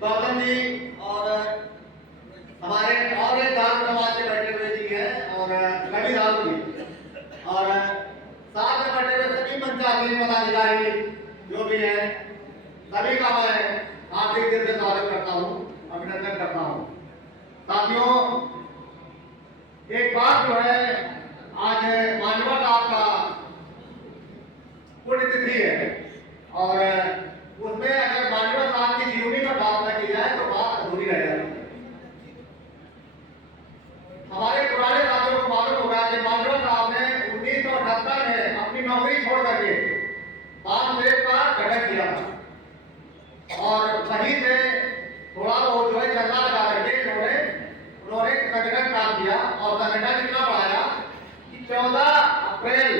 गौतम जी और हमारे और एक दारू समाज से बैठे हुए जी हैं और रवि दारू जी और साथ में बैठे हुए सभी पंचायती पदाधिकारी जो भी हैं सभी का मैं हार्दिक दिल से स्वागत करता हूँ, अभिनंदन करता हूँ। साथियों, एक बात जो है, आज मानवा साहब का पुण्यतिथि है और उसमें अगर मानवा साहब की जीवनी पर बात न की जाए तो बात अधूरी रह जाती है। हमारे पुराने साथियों को मालूम होगा कि मानवा साहब ने 1978 में अपनी नौकरी छोड़ करके बामसेव का गठन किया था और वहीं से थोड़ा बहुत जो है चलना लगा करके उन्होंने संगठन काम किया और संगठन इतना बढ़ाया कि 14 अप्रैल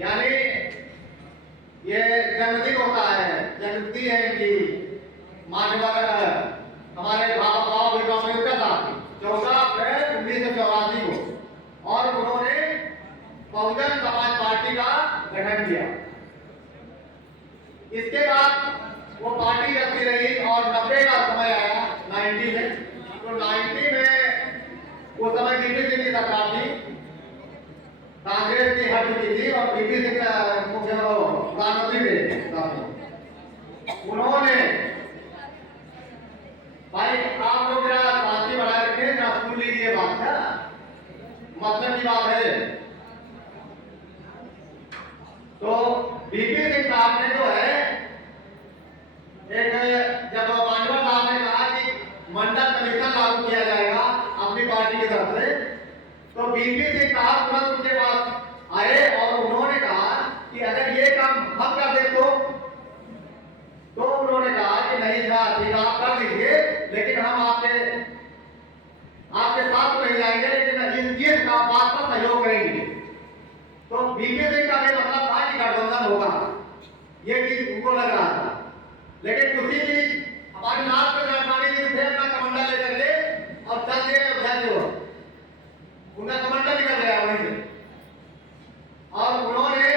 यानी ये जन्मदिन होता है, जन्मतिथि है इनकी मानवा हमारे बाबा भीमराव अम्बेडकर साहब 14 अप्रैल 1984 को और उन्होंने बहुजन समाज पार्टी का गठन किया। इसके बाद वो पार्टी चलती रही और 90 का समय आया 90 में, तो 90 में वो समय बीपी सिंह की सरकार थी, कांग्रेस की हट चुकी थी और बीपी सिंह प्रधानमंत्री थे। उन्होंने भाई आप लोग जरा शांति बढ़ा रखे, जरा सुन लीजिए बात है, मतलब की बात है। तो बीपी सिंह साहब ने जो है एक जब मानवा साहब ने कहा कि मंडल कमीशन लागू किया जाएगा अपनी पार्टी की तरफ से, तो बीपी सिंह साहब तुरंत उनके पास आए और उन्होंने कहा कि अगर ये काम हम कर दे तो उन्होंने कहा कि नहीं साहब ठीक आप कर दीजिए, लेकिन हम आपके साथ तो नहीं जाएंगे, लेकिन इस बात पर सहयोग करेंगे। तो बीपी सिंह का भी मतलब था कि गठबंधन होगा, ये चीज उनको लग रहा था। लेकिन उसी बीच हमारे लास्ट में सरकारी जी थे अपना कमंडल लेकर के और चल दिए अध्यक्ष हो, उनका कमंडल निकल गया वहीं से और उन्होंने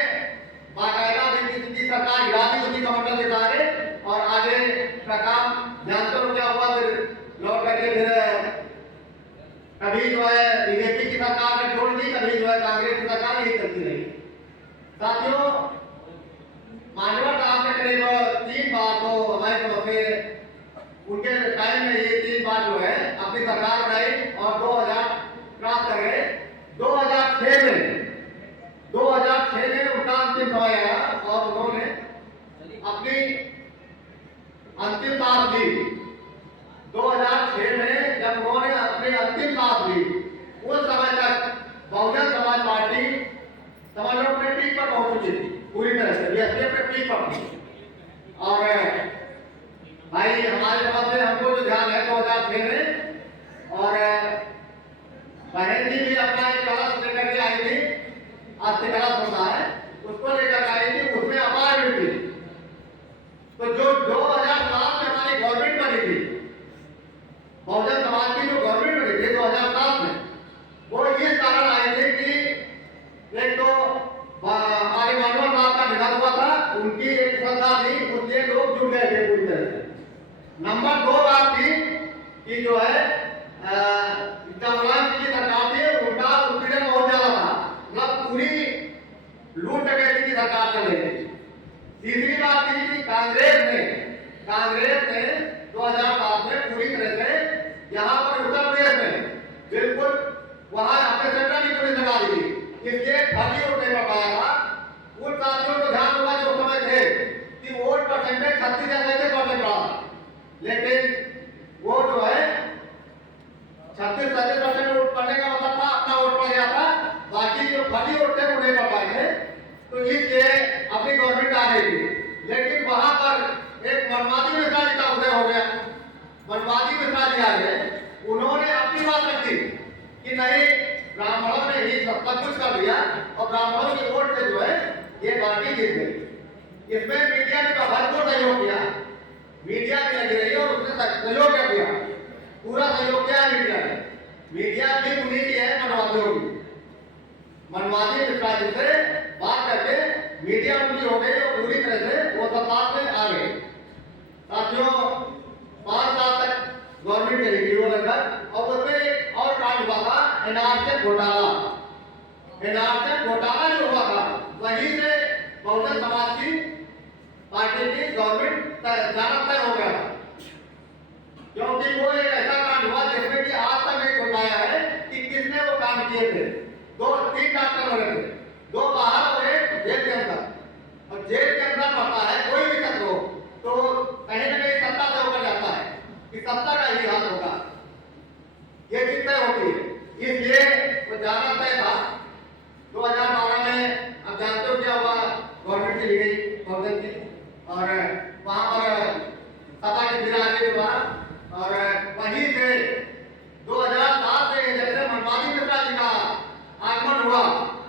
बाकायदा बीपी सिंह की सरकार गिरा दी उसी कमंडल के सहारे और आगे का काम जानते हो क्या हुआ। फिर लौट करके फिर कभी जो है बीजेपी की सरकार ने छोड़ दी, कभी जो है कांग्रेस की सरकार यही चलती रही। साथियों, मानवा साहब ने करीब 3 बार तो हमारे समझ में उनके टाइम में ये 3 बार जो है अपनी सरकार बनाई और 2000 क्रॉस कर गए। 2006 में उनका अंतिम समय आया और उन्होंने अपनी अंतिम सांस ली। 2006 में जब उन्होंने अपनी अंतिम सांस ली, उस समय तक बहुजन समाज पार्टी समझ लो अपने पीक पर पहुंच चुकी थी पूरी तरह से, ये अपने पीक पर थी। और भाई हमारे समझ से हमको जो ध्यान है 2006 में, और बहन जी भी अपना एक कलश लेकर के आई थी, अस्थि कलश होता है, उसको लेकर आई थी, उसमें अपार भी थी। तो जो 2007 में हमारी गवर्नमेंट बनी थी, बहुजन समाज की जो गवर्नमेंट बनी थी 2007 में, वो इस कारण आए थे कि एक तो हमारे मानवा साहब का निधन हुआ था, उनकी एक श्रद्धा थी, उसलिए लोग जुड़ गए थे पूरी तरह से। नंबर 2 बात थी कि जो है कमलनाथ जी की सरकार थी, उनका उत्पीड़न बहुत ज्यादा था, मतलब पूरी लूट डकैती की सरकार चल रही थी। तीसरी बात थी कि कांग्रेस ने 2007 में पूरी तरह से यहाँ पर उत्तर प्रदेश में बिल्कुल वहां अपने सेंट्रल की पुलिस लगा दी थी, इसलिए खाली वोट नहीं पड़ पाया था। उन साथियों को ध्यान होगा जो समय थे कि वोट परसेंटेज 36% पड़ा, लेकिन वो जो है 36% वोट पड़ने का मतलब था अपना वोट पड़ गया था, बाकी जो खाली वोट थे वो नहीं पड़ पाएंगे। तो इसलिए अपनी गवर्नमेंट आ गई थी, लेकिन वहां पर एक मनवादी मिश्रा जी का उदय हो गया। मनवादी मिश्रा जी आ गए, उन्होंने अपनी बात रखी कि नहीं ब्राह्मणों ने ही सब कुछ कर दिया और ब्राह्मणों की वोट से जो है ये पार्टी जीत गई। इसमें मीडिया ने भरपूर सहयोग किया, मीडिया भी लगी रही और उसने सहयोग कर दिया, पूरा सहयोग किया मीडिया ने। मीडिया भी उन्हीं की है, मनवादियों की। मनवादी मिश्रा जी से बात करके मीडिया उनकी हो गई और पूरी तरह से वो सब बात में आ गए। साथियों, 5 गवर्नमेंट चली गई वो लगभग, और उसमें एक और कांड हुआ था एनआरसी घोटाला। एनआरसी घोटाला जो हुआ था वहीं से बहुजन समाज की पार्टी की गवर्नमेंट जाना तय हो गया था, क्योंकि वो एक ऐसा कांड हुआ जिसमें कि आज तक नहीं बताया है कि किसने वो काम किए थे। 2-3 डॉक्टर मरे थे, 2 बाहर और 1 जेल के अंदर। और जेल के अंदर पड़ता है कोई भी शख्स हो तो कहीं ना कहीं सत्ता से होकर जाता है कि सत्ता का ही हाल होगा, ये चीज तय होती है। इसलिए वो जाना तय था। 2012 में आप जानते हो क्या हुआ, गवर्नमेंट चली गई बहुजन की, और वहां पर सपा के विराज के द्वारा, और वहीं से 2007 से जब से मनमानी मिश्रा जी का आगमन हुआ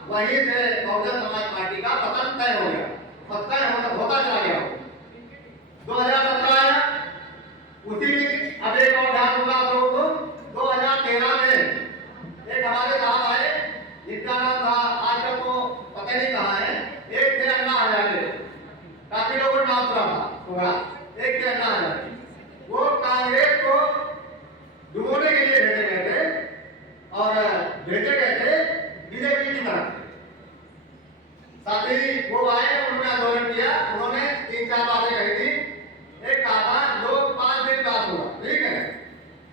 वहीं से बहुजन समाज पार्टी का पतन तय हो गया, तय होता चला गया। 2017 आया, उसी में अब एक और ध्यान होगा आप लोगों को, 2013 में एक हमारे साहब आए जिनका नाम था, आजकल तो पता नहीं कहाँ है, एक थे अन्ना हजारे, काफी लोगों ने नाम सुना होगा, एक थे अन्ना हजारे। वो कांग्रेस को डुबोने के लिए भेजे गए थे और भेजे गए थे बीजेपी की तरफ। साथ ही वो आए, उन्होंने आंदोलन किया, उन्होंने 3-4 बातें कही थी। एक कहा था लोग 5 दिन बाद होगा, ठीक है।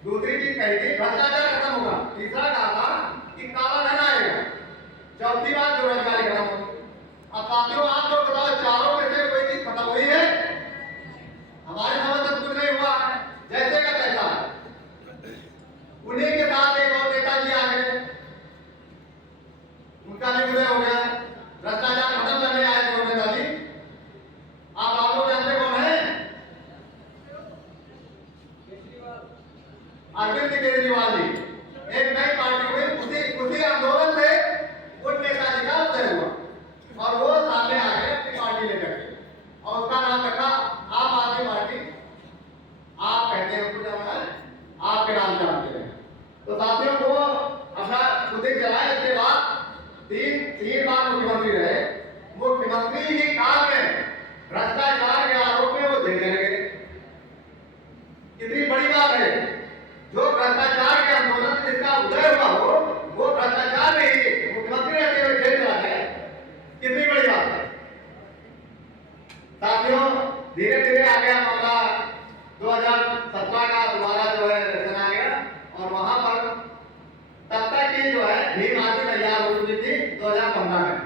दूसरी चीज कही थी भ्रष्टाचार खत्म होगा। तीसरा कहा था कि काला धन आएगा। चौथी बात बेरोजगारी खत्म होगी। अब साथियों आप लोग बताओ, चारों में से कोई चीज खत्म हुई है? हमारे समझ तक कुछ नहीं हुआ है, जैसे का तैसा। उन्हीं के साथ एक और नेताजी आ गए, उनका भी उदय हो गया, भ्रष्टाचार खत्म करने आए थे नेताजी। आप लोग जानते कौन है? अरविंद केजरीवाल जी। एक नई पार्टी हुई, उसी आंदोलन से उन नेताजी का उदय हुआ और वो सामने आ गए अपनी पार्टी लेकर के, और उसका नाम रखा आम आदमी पार्टी। आप कहते हैं उसको, जब आपके नाम जानते हैं। तो साथियों को अपना खुद ही चलाए। इसके बाद 3 बार मुख्यमंत्री रहे। मुख्यमंत्री ही काल में भ्रष्टाचार के आरोप में वो जेल चले गए। कितनी बड़ी बात है, जो भ्रष्टाचार के आंदोलन से जिसका उदय हुआ हो वो भ्रष्टाचार नहीं, मुख्यमंत्री रहते हुए जेल चला गया। कितनी बड़ी बात है साथियों। धीरे धीरे आ गया मामला, 2017 का दोबारा जो है इलेक्शन आ गया, और वहां पर तब तक की जो है भीम आरती तैयार हो चुकी थी 2015 में।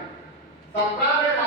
17 में